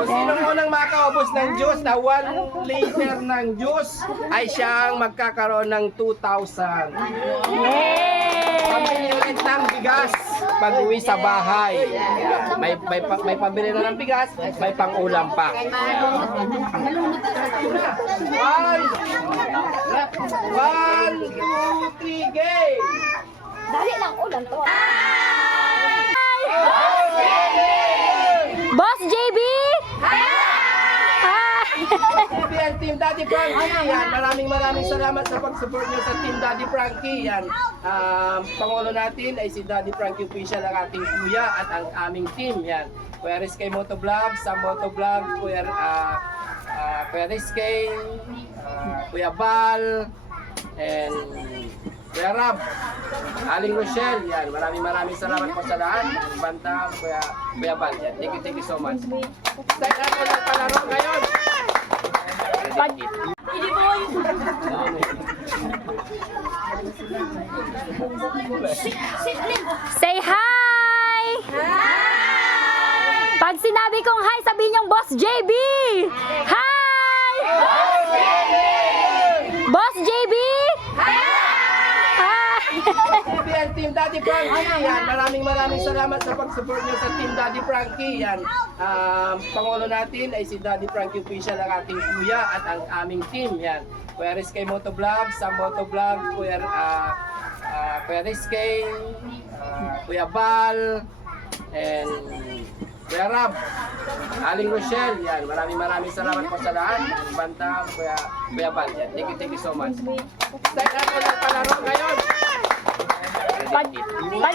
Kung sinong unang makaubos ng juice na 1 liter ng juice ay siyang magkakaroon ng 2,000. Pambili ulit ng bigas pag uwi sa bahay. May pambili na ng bigas, may pang-ulam pa. 1, 2, 3, game! Dali lang ulan to. Boss JB! JB and Team Daddy Frankie, yan. Maraming salamat sa pag-support nyo sa Team Daddy Frankie. Yan. Pangulo natin ay si Daddy Frankie Official, ang ating kuya at ang aming team. Yan. Kuya Rizky Motovlog, Sam Motovlog, Kuya Rizky, Kuya Bal, and Kuya Rab, Aling Rochelle, yan. Maraming salamat po sa lahat. Banta, Kuya Bal, yan. Thank you so much. Start natin ang palaro ngayon. Say hi! Pag sinabi kong hi, sabihin niyong Boss JB! Hi! Boss JB! JB and Team Daddy Frankie, yan. Maraming salamat sa pag-support nyo sa Team Daddy Frankie. Yan. Pangulo natin ay si Daddy Frankie Official, ang ating kuya at ang aming team. Yan. Kuya Rizky Motovlog, Sam Motovlog, Kuya Rizky, Kuya Bal, and Kuya Rab, Aling Rochelle, yan. Maraming salamat po sa lahat. Banta, Kuya Bal, yan. Thank you so much. Start natin ang palaro ngayon. Pag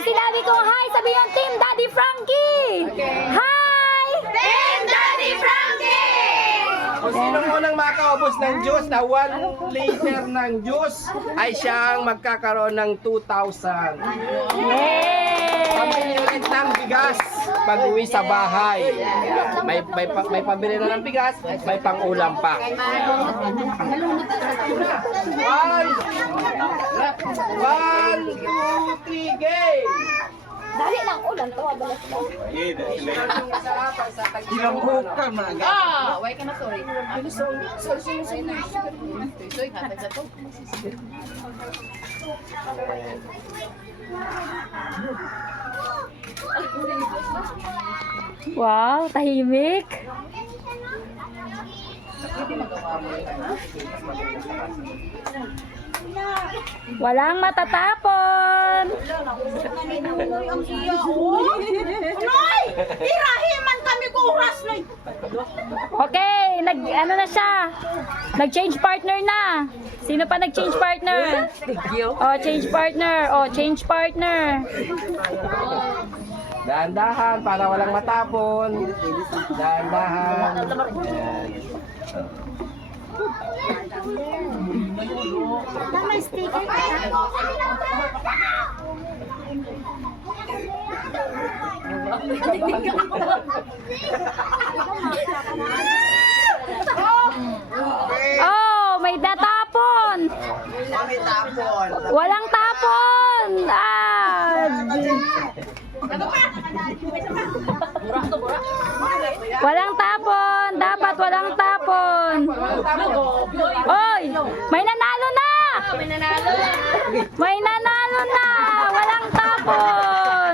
sinabi kong hi, sabihin ng Team Daddy Frankie! Hi! Team Daddy Frankie! Kung sinong unang makaubos ng juice na 1 liter ng juice ay siyang magkakaroon ng 2,000. Pambili ulit ng bigas pag uwi sa bahay. May pambili na ng bigas, may pang-ulam pa. 1, 2, 3, game! Dali lang ulan to, adalas to. Ilang hukar man ang Why ka na sorry? Sorry, hatag sa to. Wow, tahimik. Walang matatapon. Irahiman kami ko oras na. Okay, ano na siya? Nag-change partner na. Sino pa nag-change partner? Oh, change partner. Oh, change partner. Dahan-dahan para walang matapon. Dahan-dahan. May sticker pa. Oh, may natapon. Walang tapon. Walang tapon. Dapat walang tapon. Oy, may nanalo na. May nanalo na. Walang tapon.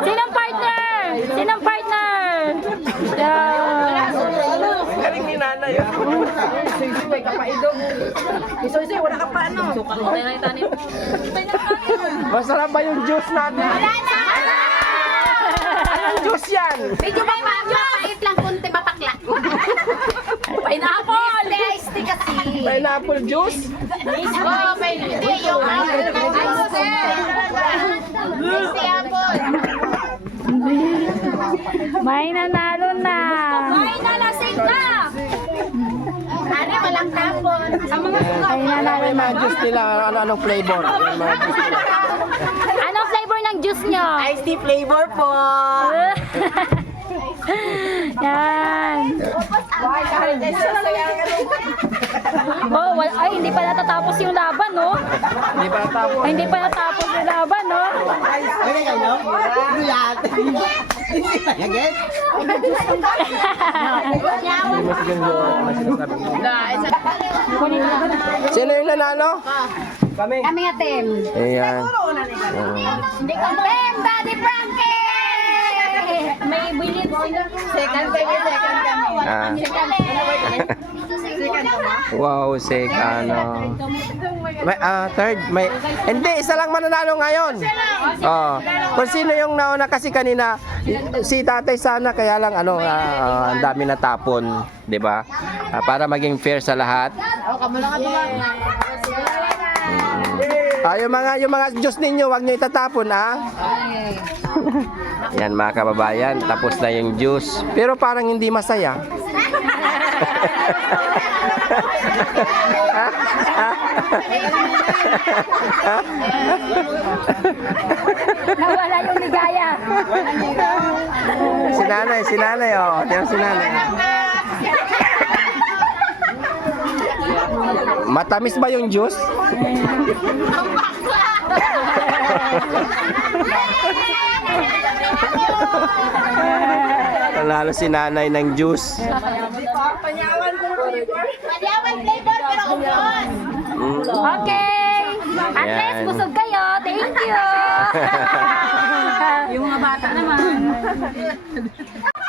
Sinong partner? Sinong partner? Galing ni nanay. Isoy ka pa idong. Isoy, wala ka pa ano. Sukang na tanin. Masarap ba yung juice natin? Anong juice yan? Medyo mapait lang kunti mapakla. Pineapple! Iced tea kasi. Pineapple juice? Oh, pineapple. Yung iced tea apple. May nanalo na. May nalasing na. Ano, walang tapon. Ang mga May nanalo May na. mga juice nila, anong flavor? Yung mga juice nila. Anong flavor ng juice nyo? iced tea flavor po. Yan. Oh, ay, hindi pa natatapos yung laban, no? Hindi pa natapos. Ay, hindi pa natapos yung laban, no? Sino yung nanalo? Kami. Kami nga, Tim. Ayan. Hindi ka Tim, Daddy Frankie! May bilid sila. Second kami. Ah. Wow, sek, ano. Third, hindi, isa lang mananalo ngayon. Oh. Kung sino yung nauna kasi kanina, si tatay sana, kaya lang, ang dami natapon, di ba? Para maging fair sa lahat. Yung mga juice ninyo, wag nyo itatapon, Yan mga kababayan, tapos na yung juice. Pero parang hindi masaya. Nawala yung ligaya. Si nanay, oh. Tingnan si nanay. Matamis ba yung juice? Panalo si nanay ng juice. Panyawan flavor, pero ubos. Okay. At Yan. least busog kayo. Thank you. Yung mga bata naman.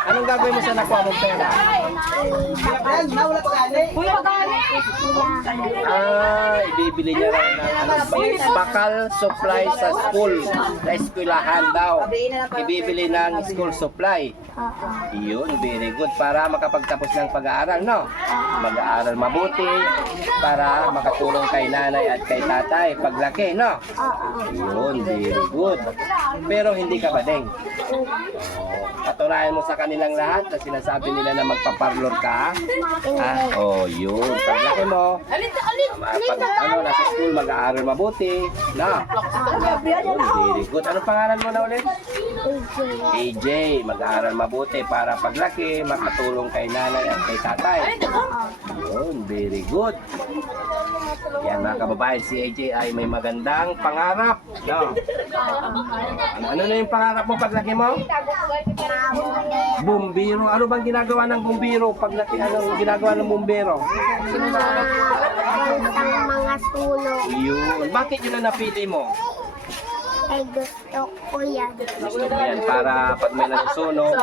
Anong gagawin mo sa nakuha mong pera? Uy, magani. Ibibili niya lang ng bakal supply sa school. Sa eskwelahan daw. Ibibili ng school supply. Yun, very good. Para makapagtapos ng pag-aaral, no? Mag-aaral mabuti. Para makatulong kay nanay at kay tatay paglaki, no? Yun, very good. Pero hindi ka bading. Patunayan mo sa kanilang lahat na sinasabi nila na magpaparlor ka. Yun. Paglaki mo, nasa school, mag-aaral mabuti. Na. Yun, very good. Anong pangalan mo na ulit? AJ. Mag-aaral mabuti para paglaki, makatulong kay nanay at kay tatay. Yun, very good. Yan mga kababayan, si AJ ay may magandang pangarap. No? Ano na yung pangarap mo paglaki mo? Bumbiro. Ano bang ginagawa ng bumbiro? Paglaki, anong ginagawa ng bumbiro? Mga tulong. Yun. Bakit yun ang napili mo? Ay, gusto ko yan. Gusto mo yan para pag may nagsusunog,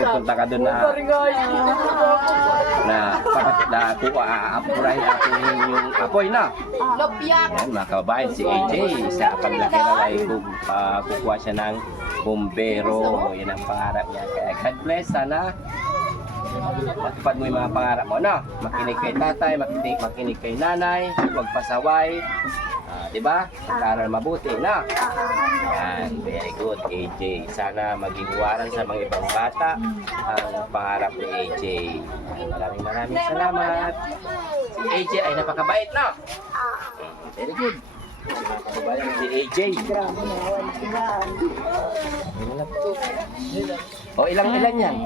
pupunta ka doon aapurahin atin yung apoy na. Yan mga kababayan, si AJ sa paglaki na ay kukuha siya ng bumbero. Yan ang pangarap niya. Kaya God bless, sana matupad mo yung mga pangarap mo, no? Makinig kay tatay, makinig kay nanay, huwag pasaway. Diba? Pag-aral mabuti, na? Yan, very good, AJ. Sana maging waran sa mga ibang bata ang pangarap ni AJ. Maraming salamat. Si AJ ay napakabait, na? Very good. Si AJ. O, ilang yan?